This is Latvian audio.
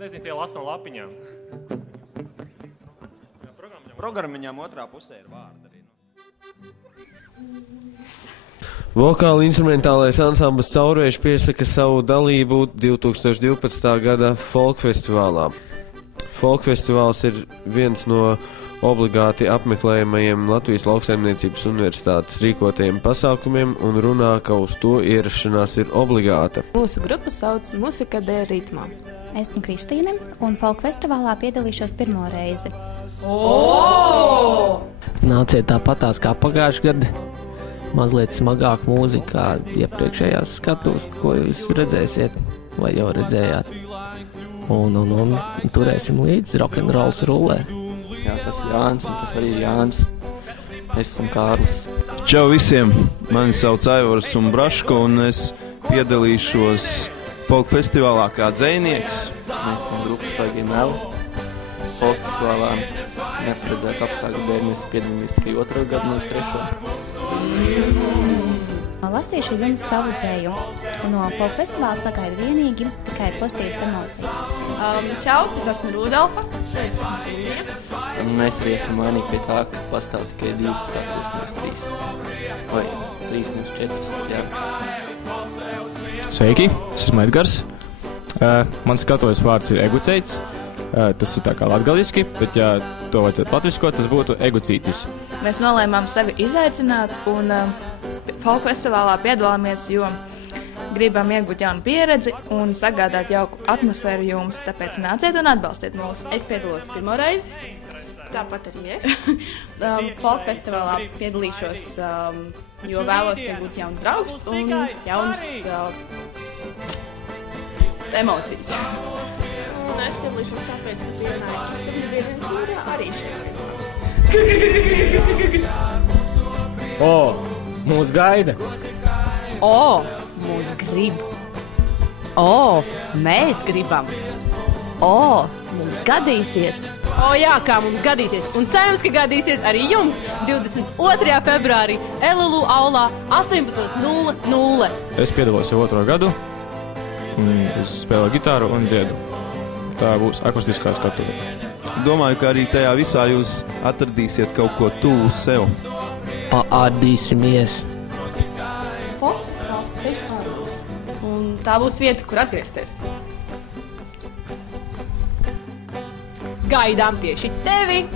nezinu, tie last no lapiņām. Programmiņām otrā pusē ir vārdi arī. Vokāli instrumentālais ansamblis Caurvējš piesaka savu dalību 2012. gada folkfestivālā. Folkfestivāls ir viens no obligāti apmeklējamajiem Latvijas Lauksaimniecības universitātes rīkotajiem pasākumiem un runā, ka uz to ierašanās ir obligāta. Mūsu grupa sauc Musika de ritmā. Esmu Kristīne un folkfestivālā piedalīšos pirmo reizi. Nāciet tāpatās kā pagājušajā gadā. Mazliet smagāk mūzika kā iepriekšējās skatuves, ko jūs redzēsiet vai jau redzējāt. Un turēsim līdzi, rokenrols rullē. Jā, tas ir Jānis, un tas arī ir Jānis. Es esmu Kārlis. Čau visiem! Mani sauc Aivars un Braško, un es piedalīšos folk festivālā kā dzejnieks. Mēs esam grupas Svaigi Meli. Folk festivālā neparedzētu apstākļu dēļ mēs piedalījāmies tikai 2. gadu, nevis 3. Lasīšu jums savu dzēju. No folkfestivāla sagaidu vienīgi tikai pozitīvas emocijas. Čau, es esmu Rudolfa. Es esmu Silvija. Mēs arī esam vainīgi pie tā, ka pastāv tikai 2 skatuves, nevis 3. Vai 3, nevis 4, jā. Sveiki, es esmu Edgars. Mans skatuves vārds ir eguceits. Tas ir tā kā latgaliski, bet ja to vajadzētu latviskot, tas būtu egucītis. Mēs nolēmām sevi izaicināt un folkfestivālā piedalāmies, jo gribam iegūt jaunu pieredzi un sagādāt jauku atmosfēru jums, tāpēc nāciet un atbalstiet mūs. Es piedalos pirmo reizi, tāpat arī es. Folkfestivālā piedalīšos, jo vēlos iegūt jaunus draugus un jaunas emocijas. Un es piedalīšos tāpēc, ka vienā istabas biedriem, kurā arī šeit. Mūs gaida! Mūs grib! Mēs gribam! Mums gadīsies! Jā, kā mums gadīsies! Un cerams, ka gadīsies arī jums 22. februārī LLU aulā 18:00. Es piedalos jau 2. gadu. Es spēlēju gitāru un dziedu. Tā būs akustiskā skatuve. Domāju, ka arī tajā visā jūs atradīsiet kaut ko tuvu sev. Paārdīsimies. Folkfestivāls ceļš pārējos. Un tā būs vieta, kur atgriezties. Gaidām tieši tevi!